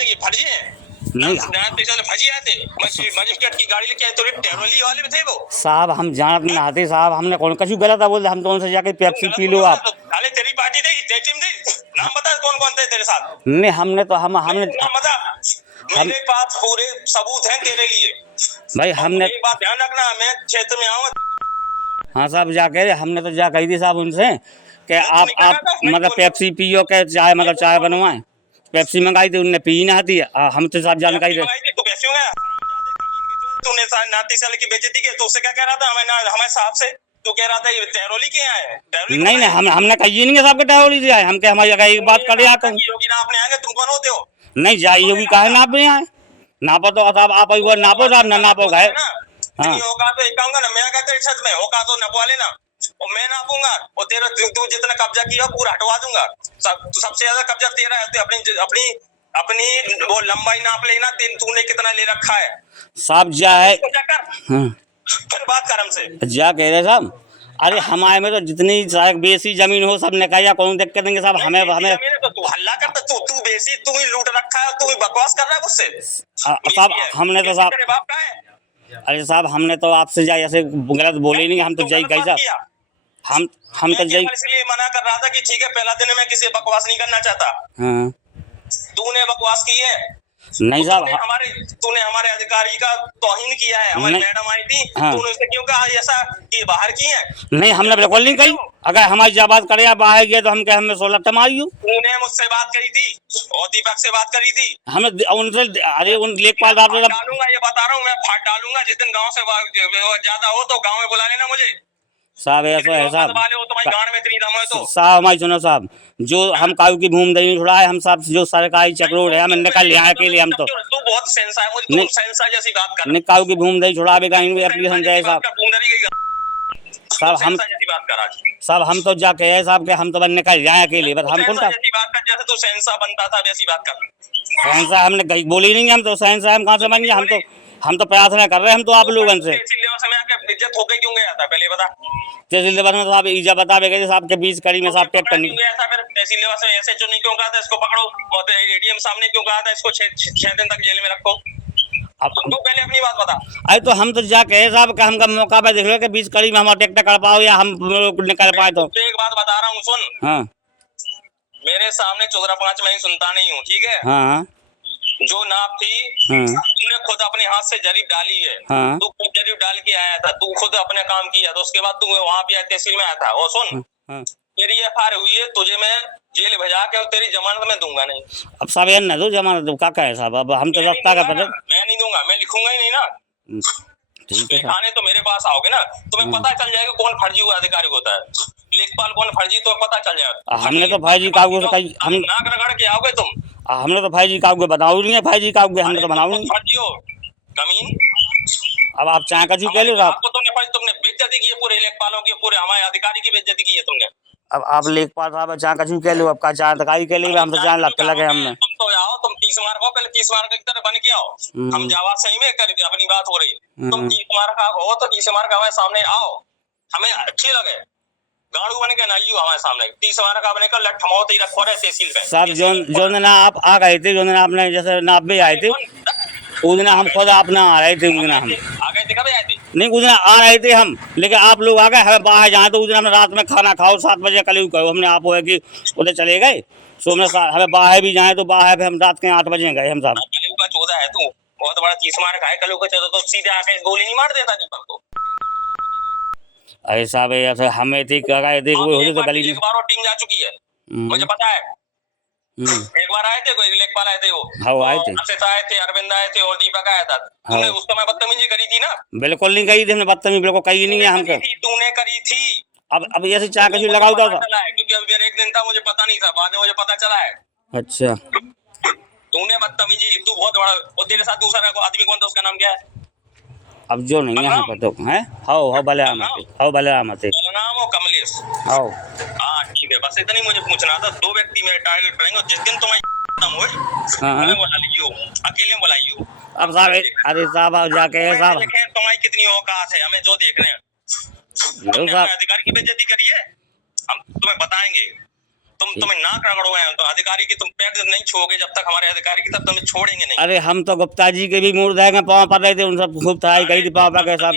थे? ये फर्जी है? नहीं फर्जी आए थे? मजिस्ट्रेट की गाड़ी लेके आए तो टैरोली वाले में थे वो? साहब, हम जानत नहीं आते साहब, हमने कौन कछु गलत है बोल, हम तो उनसे जाके पेप्सी पी लो आप। अरे तेरी पार्टी थी, तेरी टीम थी, नाम बता कौन कौन थे तेरे साथ? नहीं हमने तो हमने नाम बता। मेरे पास पूरे सबूत हैं तेरे लिए भाई, हमने एक बात ध्यान रखना, मैं क्षेत्र में आऊंगा। हाँ साहब, जाके हमने तो जा कही थी साहब उनसे कि आप मतलब पेप्सी पियो के चाय, मतलब चाय बनवाएं। पेप्सी मंगाई थी, उनने पी ना थी, हम तो साहब जानकारी दे। तू कैसे हो गया? तूने नाती साल की बेइज्जती की, तो उससे क्या कह रहा था? हमें साहब से तू कह रहा था ये टैरोली के यहाँ है? नहीं हमने कही नहीं है साहब के टैरोली से आए, हम क्या हमारी जगह एक बात कर रहे आते योगी ना अपने आगे, तुम कौन होते हो? नहीं जाइए योगी काहे नाप में आए, नापो तो साहब आप एक बार नापो साहब, ना नापो गए। हाँ होगा तो एक कहूंगा ना, मैं क्या तेरी छत में होगा तो नपवा लेना, और मैं नापूंगा, और तेरा तू जितना कब्जा किया पूरा हटवा दूंगा। सबसे ज्यादा कब्जा तेरा है, तो अपनी अपनी अपनी वो लंबाई नाप लेना, तूने कितना ले रखा है साहब। जा है फिर बात कर हमसे। जा कह रहे साहब, अरे हमारे में तो जितनी बेसी जमीन हो सब ने कहा कौन देख के देंगे साहब, हमें तो तू हल्ला करता, तू बेसी, तू ही लूट रखा है, तू ही बकवास कर रहा है मुझसे साहब। हमने तो साहब, बाप का है? अरे साहब हमने तो आपसे जाए ऐसे गलत बोले नहीं, हम तो जय कही साहब, हम तो जय इसलिए मना कर रहा था कि ठीक है, पहला दिन मैं किसी बकवास नहीं करना चाहता। हाँ तूने बकवास की है? नहीं साहब, तूने हमारे अधिकारी का तौहीन किया है। हमारी मैडम आई थी, तूने उससे क्यों कहा ऐसा कि बाहर की है? नहीं हमने बिल्कुल नहीं कही, अगर हमारी जब बात करे आप बाहर गए तो हम क्या हमें 16 मारियो। तूने मुझसे बात करी थी और दीपक से बात करी थी, हमें उनसे, अरे उन लेखपाल डालूंगा, ये बता रहा हूँ मैं, फाड़ डालूंगा। जिस दिन गाँव से ज्यादा हो तो गाँव में बुला लेना मुझे साहब। ऐसा है साहब, साहब हमारी सुनो साहब, जो हम कायू की भूमि नहीं छुड़ाए, हम सब जो सरकारी चक्रोड़ है, हम निकल लिया के लिए, हम तो तू बहुत सेंसा है, मुझे सेंसा जैसी बात कर। नहीं कायू की भूमि नहीं छुड़ावेगा एप्लीकेशन जाए साहब। साहब हम साहब हम तो जा कहे साहब के हम तो बस निकल जाए अकेले, बस हम कौन सा जैसे तू सेंसा बनता था वैसी बात कर। सहनसा हमने कहीं बोली नहीं, हम तो सहनसा हम कहाँ से बन गए, हम तो प्रार्थना कर रहे हैं, हम तो आप लोगों से इज्जत होके क्यों गया था पहले बता? तहसील लेवल में साहब इज्जत बतावे गए साहब के 20 कड़ी में साहब टेक करनी। तहसील लेवल से ऐसे जो नहीं क्यों कहा था इसको पकड़ो, और एडीएम सामने क्यों कहा था इसको 6 दिन तक जेल में रखो? अब तू पहले अपनी बात बता। अरे तो हम तो जा कहे साहब का हमका मौका पे देख लो कि 20 कड़ी में हमारा टेक्टर कर पाओ या हम निकल पाए। तो एक बात बता रहा हूँ सुन, हाँ मेरे सामने 14-5 मैं सुनता नहीं हूँ, ठीक है? हाँ जो नाप थी तूने खुद अपने हाथ से जरीब डाली है, तू खुद जरीब डाल के आया था, तू खुद अपने काम किया, तो उसके बाद तू वहाँ पे तहसील में आया था। और सुन, तेरी एफआईआर हुई है, तुझे मैं जेल भेजा के तेरी जमानत में दूंगा नहीं। अब साहब यार ना दो जमानत, दो क्या कहे साहब, अब हम तो रखता का पता मैं नहीं दूंगा, मैं लिखूंगा ही नहीं ना। ठीक है, लिखाने तो मेरे पास आओगे ना, तुम्हें पता चल जाएगा कौन फर्जी हुआ अधिकारी होता है, लेखपाल कौन फर्जी, तो पता चल जाएगा। हमने तो फर्जी कागज से कहीं हम नाक रगड़ के आओगे तुम, हमने तो फर्जी कागज बनाओ नहीं है, फर्जी कागज हमने तो बनाओ नहीं। फर्जी हो कमीन। अब आप चाहे कछु कह लो साहब, तुमने बेइज्जती की है पूरे लेखपालों की, पूरे हमारे अधिकारी की बेइज्जती की है तुमने। अब आप लेखपाल साहब चाहे कछु कह लो, अब का चाहे अधिकारी कह लो, हम तो चाहे लगते लगे हमने। तुम तो आओ, तुम 30 मार्क हो, पहले 30 मार्क की तरह बन के आओ, हम जावा सही में कर अपनी बात हो रही। तुम 30 मार्क हो तो 30 मार्क हमारे सामने आओ, हमें अच्छी लगे, गाड़ू बन के नाइयो हमारे सामने 30 मार्क आपने कर लठमाओ तो ही रखो रहे तहसील में। साहब जो दिन आप आ गए थे, जो दिन आपने जैसे नाप भी आए थे, उस दिन हम खुद अपना आ रहे थे, उस दिन हम आ गए थे, कब आए थे? नहीं उस दिन आ रहे थे हम, लेकिन आप लोग आ गए हमें बाहर जाए, तो उस दिन हमने रात में खाना खाओ 7 बजे कल कहो हमने, आप हो कि उधर चले गए, सो हमें बाहर भी जाए तो बाहर पे हम रात के 8 बजे गए हम साहब। कलू का 14 है, तू बहुत बड़ा 30 मार्क है, कलू का 14 तो सीधे आके गोली नहीं मार देता दीपक को। अरे साहब ऐसे हमें थी देख वो होते तो गली एक बार और टीम जा चुकी है, मुझे पता है। एक बार आए थे, कोई लेखपाल आए थे, वो हाँ आए थे, आए थे, अरविंद आए थे और दीपक आया था। तूने उस समय बदतमीजी करी थी ना? बिल्कुल नहीं कही थी हमने बदतमीजी, बिल्कुल कही नहीं है हमको। तूने करी थी। अब ऐसे चाह कहीं लगाओ था, क्योंकि अभी एक दिन था मुझे पता नहीं था, बाद में मुझे पता चला है। अच्छा तूने बदतमीजी, तू बहुत बड़ा, और तेरे साथ दूसरा आदमी कौन था, उसका नाम क्या है? अब जो नहीं है पता है, हाउ बलराम थे, नाम हो कमलेश, हाउ। हाँ ठीक है, बस इतना ही मुझे पूछना था। 2 व्यक्ति मेरे टारगेट करेंगे, जिस दिन तुम्हारी बुला लियो, अकेले बुलाइयो। अब साहब अरे साहब जाके साहब तुम्हारी कितनी औकात है, हमें जो देखने हैं। तुमने अधिकारी की बेइज्जती करी है, हम तुम्हें बताएंगे। तुम्हें नाक रगड़ोगे, तो अधिकारी की तुम पैर नहीं छोड़ोगे जब तक हमारे अधिकारी की, तब तुम्हें छोड़ेंगे नहीं। अरे हम तो गुप्ता जी के भी मूड देंगे, पाँव पड़ रहे थे, उन सब खूब तराई करी थी पाँव पे साहब।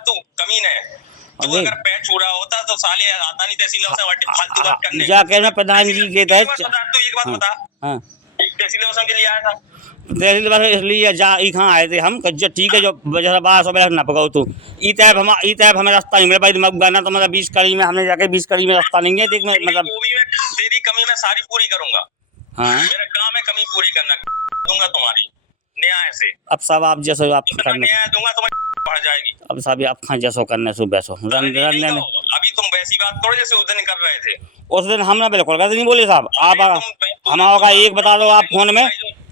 तू कमीन है, तू अगर पैर छू रहा होता तो साले आता नहीं तहसीलों से फालतू बात करने। जाके मैं प्रधान जी के तहत तू एक बात बता, हाँ तहसीलों के लिए आया था, तहसील बस इसलिए जा कहाँ आए थे हम, जो ठीक है जो जैसा 1200 न पकाओ तू ई तैब हमें रास्ता नहीं मेरे भाई दिमाग गाना, तो मतलब 20 कड़ी में हमने जाके 20 कड़ी में रास्ता नहीं है, देख मतलब वो भी मैं तेरी कमी मैं सारी पूरी करूंगा। हाँ मेरा काम है कमी पूरी करना, दूंगा तुम्हारी न्याय से। अब सब आप जैसो आप करने न्याय दूंगा तुम्हारी बढ़ जाएगी। अब सब आप खां जैसो करने सो बैसो अभी तुम वैसी बात करो जैसे उस दिन कर रहे थे। उस दिन हमने बिल्कुल गलत नहीं बोले साहब, आप हमारा एक बता दो आप फोन में,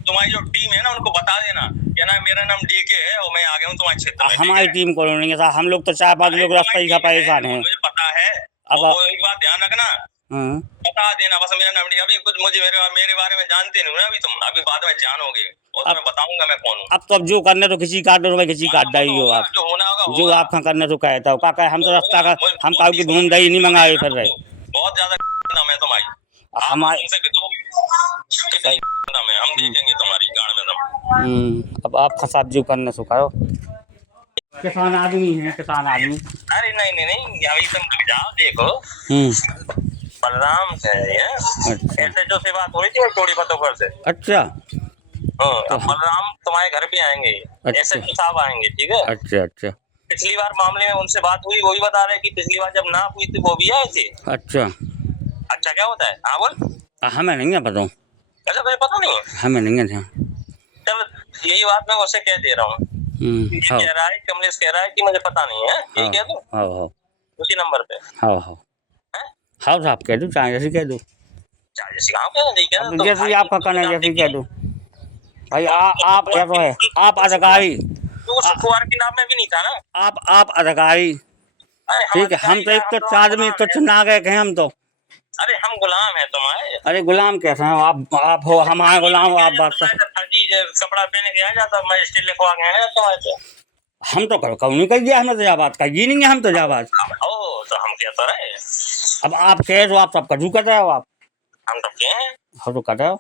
तुम्हारी जो टीम है ना उनको बता देना कि ना मेरा नाम डीके है और मैं आ गया हूँ तुम्हारे क्षेत्र में। हमारी टीम को नहीं है साहब, हम लोग तो 4-5 लोग रास्ता ही का परेशान है। मुझे पता है, अब एक बात ध्यान रखना, बता देना बस मेरा नाम अभी कुछ मुझे मेरे बारे में जानते नहीं ना, अभी तुम अभी बाद में जानोगे और तुम्हें बताऊंगा मैं कौन हूँ। अब तो अब जो करने तो किसी काट दो भाई, किसी काट डाई हो आप, जो होना होगा जो आपका करने तो कहता हो का हम तो रास्ता का हम काउ की धूम दही नहीं मंगाए फिर रहे, बहुत ज्यादा नाम है तुम्हारी, हमारे हम देखेंगे तुम्हारी गाड़ में दम। अब आप खसाब जो करने सो करो, किसान आदमी है किसान आदमी। अरे नहीं अभी तुम जाओ देखो बलराम से ऐसे जो से बात हो रही थी चोरी पतोकर से। अच्छा तो बलराम तुम्हारे घर पे आएंगे, ऐसे साहब आएंगे, ठीक है। अच्छा पिछली बार मामले में उनसे बात हुई, वो भी बता रहे कि पिछली बार जब नाप हुई थी वो भी आए थे। अच्छा क्या होता है? हाँ बोल। हमें नहीं है पता। अच्छा तुझे पता नहीं है? हमें नहीं है। चल यही बात मैं उसे कह दे रहा हूँ, कह रहा है कमलेश कह रहा है कि मुझे पता नहीं है, ठीक है तू उसी नंबर पे। हाँ साहब कह दो, चाहे जैसे कह दो, जैसे आपका कहना जैसे कह दो भाई। आप क्या तो है, आप अधिकारी, कुमार के नाम में भी नहीं था ना, आप अधिकारी, ठीक है। हम तो एक तो आदमी तुच्छ नागरिक हैं हम तो। अरे हम गुलाम है तुम्हारे। अरे गुलाम कैसे हैं आप हो हमारे गुलाम हो आप बादशाह। कपड़ा पहने के आ जाता मजिस्ट्रेट लिखवा गया तुम्हारे, हम तो कभी नहीं कर दिया, हमने तो जाबाज कही नहीं है, हम तो जाबाज। तो हम क्या तो रहे, अब आप कहे तो आप सब कजू कर रहे हो, आप हम तो क्या हैं, हम तो कर रहे हो।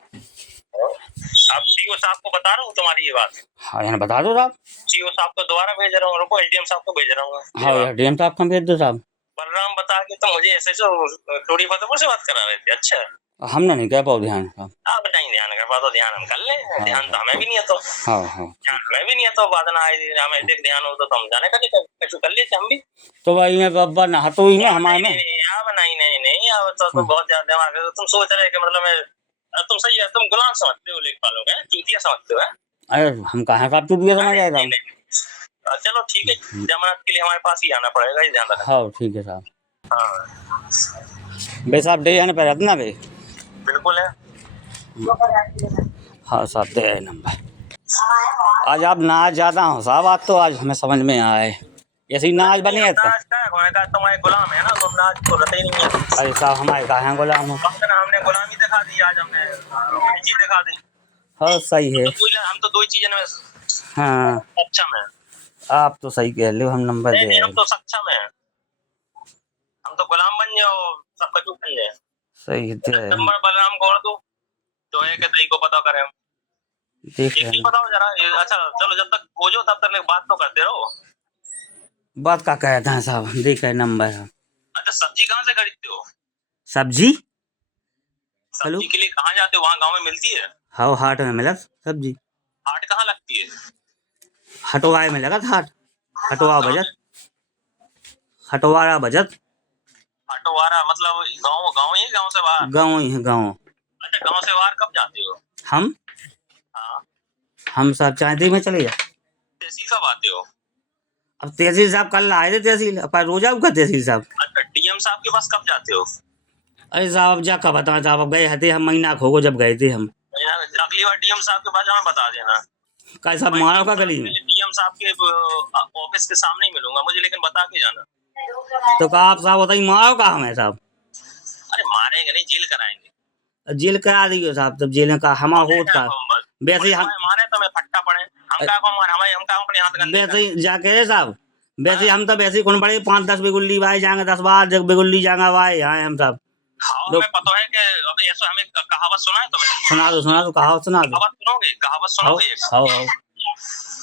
अब सीओ साहब को बता रहा हूँ तुम्हारी ये बात। हाँ यहाँ बता दो साहब, सीओ साहब को दोबारा भेज रहा हूँ, रुको एसडीएम साहब को भेज रहा हूँ। हाँ एसडीएम साहब को भेज दो साहब। बलराम बता के तो मुझे ऐसे चोरी पतों से बात करा रहे थे। अच्छा हमने नहीं कह पाओ ध्यान साहब, आप नहीं ध्यान कर पाओ तो ध्यान हम कर ले, ध्यान तो हमें भी नहीं है तो। ध्यान हमें भी नहीं है तो बाद ना आए हमें देख ध्यान हो तो हम जाने का नहीं कुछ कर लेते हम भी। तो भाई मैं बाबा नहा तो ही ना हमारे में अब नहीं अब तो बहुत ज्यादा दिमाग है, तुम सोच रहे कि मतलब तुम सही है, तुम गुलाम समझते हो, लेखपाल हो गए, चूतिया समझते हो। अरे हम कहाँ साहब चूतिया समझ आए साहब। चलो ठीक है, जमानत के लिए हमारे पास ही आना पड़ेगा, ही ध्यान रखना। हाँ ठीक है साहब। हाँ बे साहब दे आने पर रखना बे, बिल्कुल है। हाँ साहब दे नंबर। आज आप नाच ज्यादा हो साहब, आज तो आज हमें समझ में आए ऐसी नाच बनी है तुम्हारे गुलाम है ना, तुम नाच तो रहते ही नहीं है। अरे साहब हमारे कहाँ गुलाम हो, हमने गुलामी दिखा दी, आज हमने चीज दिखा दी। हाँ सही है, हम तो दो ही चीजें में हाँ सक्षम है। आप तो सही कह रहे हो, हम नंबर दे हम तो सक्षम है, हम तो गुलाम बन जाओ सब कचू बन जाए। सही है नंबर बलराम को दो जो है कि को पता करें हम, देख बताओ जरा। अच्छा चलो जब तक खोजो तब तक बात तो करते रहो। बात का कहता है साहब, देख है नंबर। अच्छा सब्जी कहाँ से खरीदते हो? सब्जी सब्जी के लिए कहाँ जाते हो? वहाँ गांव में मिलती है? हाँ हाट में मिला सब्जी। हाट कहाँ लगती है? हटवाए में लगा हाट, हटवा बजट, हटवारा बजट। हटवारा मतलब गांव ही, गांव से बाहर? गांव ही है गांव। अच्छा गांव से बाहर कब जाते हो? हम हाँ हम सब चाहते में चले जाए। तहसील कब आते हो? अब तहसील साहब कल आए थे, तहसील पर रोज आऊँगा तहसील साहब। अच्छा डीएम साहब के पास कब जाते हो? अरे साहब जा कब बता साहब, अब गए थे हम महीना खो जब गए थे हम। अगली बार डीएम साहब के पास हमें बता देना। कल साहब मारो का गली में डीएम साहब के ऑफिस के सामने ही मिलूंगा मुझे, लेकिन बता के जाना। तो कहा आप साहब बताइए मारो का हमें साहब? अरे मारेंगे नहीं, जेल कराएंगे। जेल करा दियो साहब, तब जेल का हमारा होत का वैसे हम मारे तो मैं फट्टा पड़े, हम का को मार हमें, हम का अपने हाथ गंदे वैसे ही जाके साहब, वैसे हम तो वैसे ही कौन बड़े 5-10 बिगुल्ली भाई जाएंगे, 10 बार जग बिगुल्ली जाएंगे भाई यहाँ हम सब हाँ लो- हमें पता है कि अभी ऐसा हमें कहावत सुना है तुम्हें? सुना दो कहावत सुना दो। कहावत सुनोगे? कहावत हाउ सुनोगे? How how.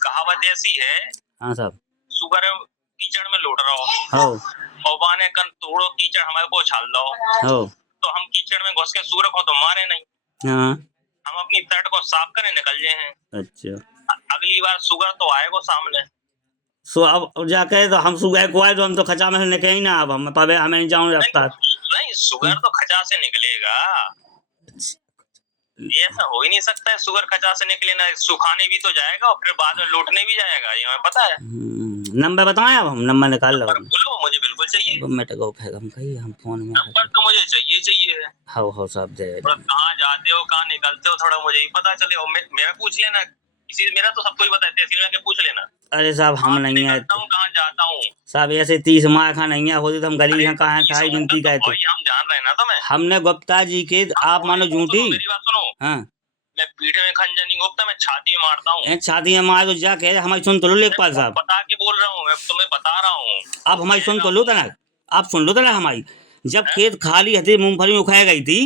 कहावत ऐसी है, हाँ साहब। सुगर कीचड़ में लौट रहा हो हाउ और बाने कन थोड़ो कीचड़ हमारे को उछाल दो, हाउ। तो हम कीचड़ में घुस के सुगर को तो मारे नहीं, हाँ हम अपनी तट को साफ करने निकल जाए हैं। अच्छा। अगली बार सुगर तो आएगा सामने। सो अब जाके तो हम सुबह को आए तो हम तो खचा में से निकले ही ना, अब हम पवे हमें नहीं जाऊँ रफ्तार। नहीं सुगर तो खचा से निकलेगा, ये ऐसा हो ही नहीं सकता है सुगर खचा से निकले ना, सुखाने भी तो जाएगा और फिर बाद में लौटने भी जाएगा, ये हमें पता है। नंबर बताएं, अब हम नंबर निकाल लो। बोलो मुझे बिल्कुल चाहिए मैं तो हम कही हम फोन में नंबर, तो मुझे चाहिए। हाउ साहब दे। कहाँ जाते हो कहाँ निकलते हो थोड़ा मुझे ही पता चले, और मेरा पूछ लेना, किसी मेरा तो सबको ही पता है, तहसील के पूछ लेना। अरे साहब हम नहीं आए कहाँ जाता हूँ साहब, ऐसे 30 माह खा नहीं है होती तो हम गली यहाँ कहाँ कहा गिनती गए थे। हम जान रहे हैं ना तुम्हें, हमने गुप्ता जी के, आप मानो झूठी। मेरी बात सुनो, हाँ मैं पीठे में खंजर नहीं घोपता, मैं छाती में मारता हूँ। छाती में मार तो जाके हमारी सुन तो लो लेखपाल साहब, बता के बोल रहा हूँ, मैं तुम्हें बता रहा हूँ। आप हमारी सुन तो लो तना, आप सुन लो तना हमारी। जब खेत खाली हथी मूंगफली उखाई गई थी,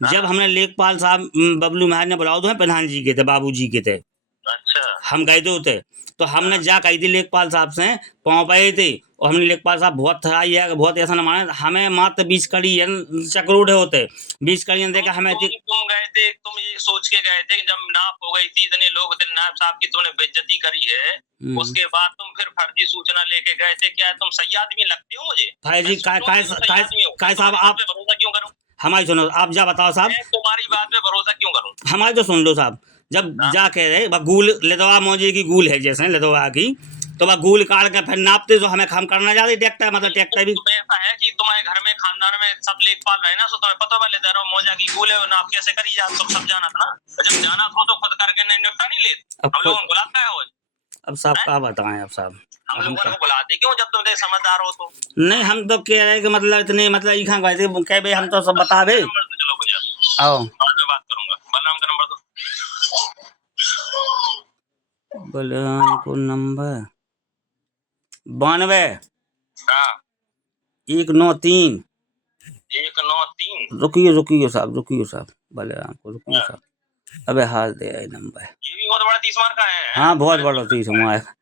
जब हमने लेखपाल साहब बबलू महाराज ने बुलाओ तो प्रधान जी के थे, बाबू जी के थे, अच्छा हम गए थे उते, तो हमने जा कही थी लेखपाल साहब से पाँव पाए थे, और हमने लेखपाल साहब बहुत थराई है, बहुत ऐसा न माने, हमें मात्र 20 कड़ी चक्रोड होते 20 कड़ियाँ देकर हमें तुम गए थे, तुम ये सोच के गए थे कि जब नाप हो गई थी, इतने लोग थे, नायब साहब की तुमने बेइज्जती करी है, उसके बाद तुम फिर फर्जी सूचना लेके गए थे, क्या तुम सही आदमी लगते हो मुझे? भाई जी काय साहब आप भरोसा क्यों करूं? हमारी सुनो, आप जा बताओ साहब, तुम्हारी बात पे भरोसा क्यों करूं? हमारी तो सुन लो साहब। जब जा कह रहे गूल लेदवा मौजे की गूल है जैसे लेदवा की, तो वह गूल काट के फिर नापते, तो हमें हम करना जाते ट्रैक्टर, मतलब ट्रैक्टर भी ऐसा है कि तुम्हारे घर में खानदान में सब लेखपाल रहे ना, तो तुम्हें पता है ले मौजा की गूल है, नाप कैसे करी जात, तो सब जाना था ना, जब जाना था तो खुद करके नहीं निपटा नहीं लेते, हम लोगों को बुलाता है वो। अब साहब क्या बताएं, अब साहब हम लोगों को बुलाते क्यों जब तुम समझदार हो तो? नहीं हम तो कह रहे कि मतलब इतने मतलब यहाँ गए थे, कह भाई हम तो सब बता दे। चलो भैया आओ बाद में बात करूंगा, बलराम का नंबर दो। बलराम को नंबर 92 हाँ 193। 193। रुकियो साहब, बलराम को रुकियो साहब, अबे हाल दे नंबर, ये भी बहुत बड़ा 30 मार्क का है। हाँ बहुत बड़ा 30 मार्क,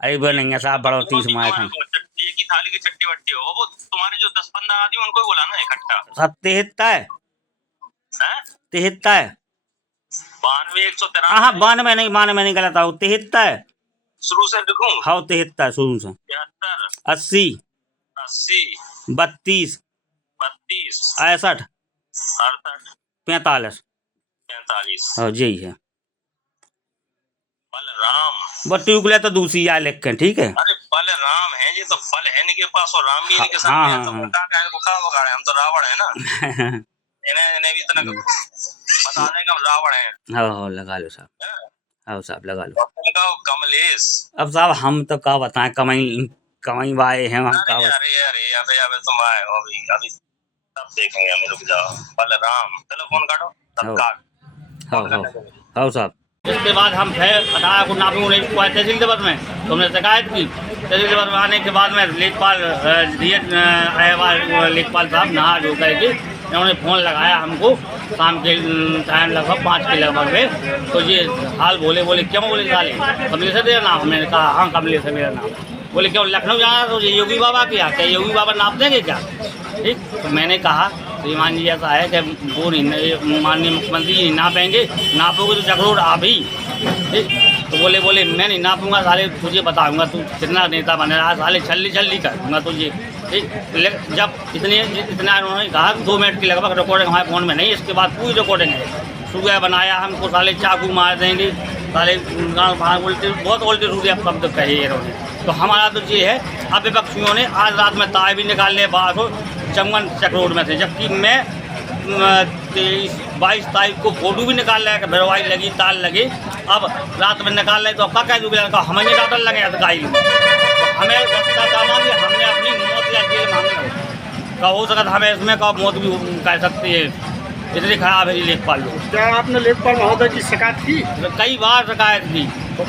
अरे वो नहीं है साहब, बड़ा 30 मार्क है। एक ही थाली की चट्टी बट्टी हो, वो तुम्हारे जो 10-15 आदमी उनको ही बोला ना इकट्ठा। साहब 73 92 193। हाँ 92 नहीं गलत आओ, 73 शुरू से लिखूं? हाँ 73 शुरू से, 73 80 80 32 32 61 68 45 45। हाँ यही है। बलराम वो ट्यूबले तो दूसरी यार लिख के, ठीक है। अरे बलराम है ये तो, बल है इनके पास और राम भी इनके साथ हाँ, है, तो मोटा का है, बुखार वगाड़े, हम तो रावण है ना। इन्हें भी इतना बता दें कि हम रावण हैं। हाँ लगा लो साहब, हाँ साहब लगा लो। उनका कमलेश। अब साहब हम तो क्या बताएं, कमाई वाए हैं हम का। अरे तुम आए हो अभी सब देखेंगे हम, रुक जाओ। बलराम चलो फोन काटो सब काट। हाँ साहब। इसके बाद हम फिर 18 को नापी तहसील दिवस में, तो हमने शिकायत की, तहसील दिवस में आने के बाद में लेखपाल लेखपाल साहब नहा धो करके उन्होंने फ़ोन लगाया हमको शाम के टाइम लगभग 5 के लगभग में, तो ये हाल बोले क्यों, बोले साले कमलेश है तेरा नाम? मैंने कहा हाँ कमलेश है मेरा नाम। बोले क्यों लखनऊ जाना, तो ये योगी बाबा के यहाँ, क्या योगी बाबा नाप देंगे क्या? ठीक, तो मैंने कहा श्रीमान जी ऐसा है कि वो नहीं, माननीय मुख्यमंत्री जी नहीं नापेंगे, नापोगे तो चक्रोड आप ही। ठीक, तो बोले मैं नहीं नापूंगा साले, तुझे बताऊंगा तू कितना नेता बन रहा है साले, छल्ली कर दूंगा तुझे। ठीक, जब इतना उन्होंने कहा 2 मिनट की लगभग रिकॉर्डिंग हमारे फ़ोन में नहीं, इसके बाद पूरी रिकॉर्डिंग है। सुबह बनाया हमको साले चाकू मार देंगे साले, उल्टे बहुत उल्टे सूखे शब्द कहे इन्होंने। तो हमारा तो ये है, अब विपक्षियों ने आज रात में तार भी निकाल लिया बाहर को चमन चक्रोड में से, जबकि मैं 22 तारीख को फोटो भी निकाल रहा है, भरवाई लगी तार लगे, अब रात में निकाल रहे, तो अब क्या कह हमें ये डाटल लगे अधिकारी, तो हमें रास्ता काम दिया, हमने अपनी मौत या जेल मांगना हो सकता, हमें इसमें का मौत भी कह सकती है, इतनी खराब है ये लेखपाल लोग। क्या आपने लेखपाल महोदय की शिकायत की? कई बार शिकायत की। तो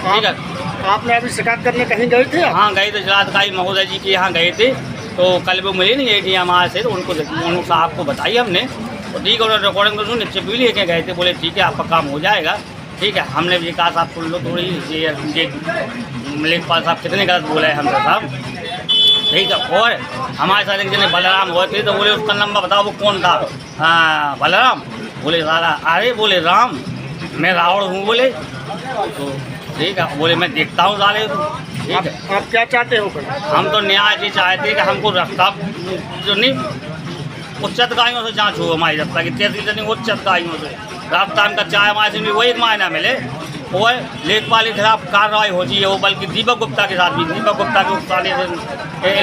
आपने अभी शिकायत करने कहीं गए थे? हाँ गए थे, जिलाधिकारी महोदय जी के यहाँ गए थे, तो कल वो मिले नहीं ATM हमारे से, तो उनको साहब को बताई हमने, तो ठीक है उन्होंने रिकॉर्डिंग तो सुन चिप भी लेके गए थे, बोले ठीक है आपका काम हो जाएगा। ठीक है, हमने भी कहा साहब सुन लो थोड़ी ये लेखपाल साहब कितने गलत बोले हैं हमसे साहब। ठीक है, और हमारे साथ एक जने बलराम हुए थे, तो बोले उसका नंबर बताओ वो कौन था। हाँ बलराम, बोले सारा अरे बोले राम मैं रावण हूँ बोले। तो ठीक है, बोले मैं देखता हूँ साले। ठीक है, आप क्या चाहते हो फिर? हम तो न्याय ये चाहते कि हमको रास्ता जो नहीं उच्च अधिकारियों से जांच हो, हमारी रास्ता की तहसील नहीं उच्च अधिकारियों से रास्ता हमका चाहे हमारे से भी वही मायना मिले, और लेखपाल के खिलाफ कार्रवाई हो चाहिए वो, बल्कि दीपक गुप्ता के साथ भी, दीपक गुप्ता के उकसाने से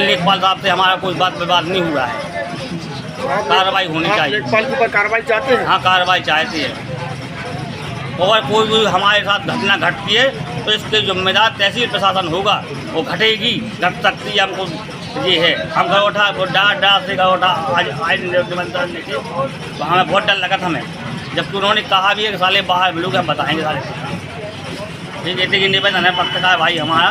लेखपाल साहब से हमारा कोई बात विवाद नहीं हुआ है, कार्रवाई होनी चाहिए। लेखपाल के ऊपर कार्रवाई चाहते हैं? हाँ कार्रवाई चाहती है, और कोई भी हमारे साथ घटना घटती है तो इसके जिम्मेदार तहसील प्रशासन होगा, वो घटेगी घट सकती है, हमको ये है। हम घर उठा डार से घर उठा आज निमंत्रण लेके, तो हमें बहुत डर लगा था हमें, जबकि उन्होंने कहा भी है कि साले बाहर मिलोगे हम बताएंगे साले। ठीक है, निवेदन है पत्रकार भाई हमारा,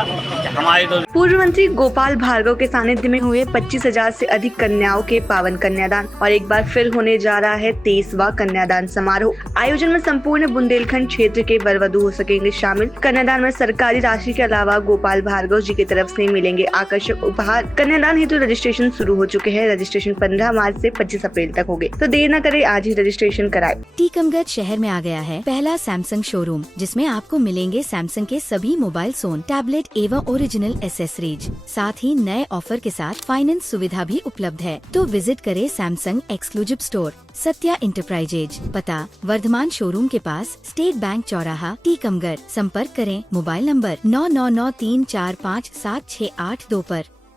हमारी तो। पूर्व मंत्री गोपाल भार्गव के सानिध्य में हुए 25,000 से अधिक कन्याओं के पावन कन्यादान, और एक बार फिर होने जा रहा है 23वां कन्यादान समारोह। आयोजन में संपूर्ण बुंदेलखंड क्षेत्र के वर वधू हो सकेंगे शामिल। कन्यादान में सरकारी राशि के अलावा गोपाल भार्गव जी की तरफ से मिलेंगे आकर्षक उपहार। कन्यादान हेतु रजिस्ट्रेशन शुरू हो चुके हैं। रजिस्ट्रेशन 15 मार्च से 25 अप्रैल तक होंगे, तो देर न करे आज ही रजिस्ट्रेशन कराएं। टीकमगढ़ शहर में आ गया है पहला सैमसंग शोरूम, जिसमें आपको मिलेंगे सैमसंग के सभी मोबाइल फोन, टैबलेट एवं ओरिजिनल एसेसरीज। साथ ही नए ऑफर के साथ फाइनेंस सुविधा भी उपलब्ध है। तो विजिट करें Samsung exclusive store, Satya enterprises, पता वर्धमान शोरूम के पास, स्टेट बैंक चौराहा, टीकमगढ़। संपर्क करें मोबाइल नंबर 9993457682 पर।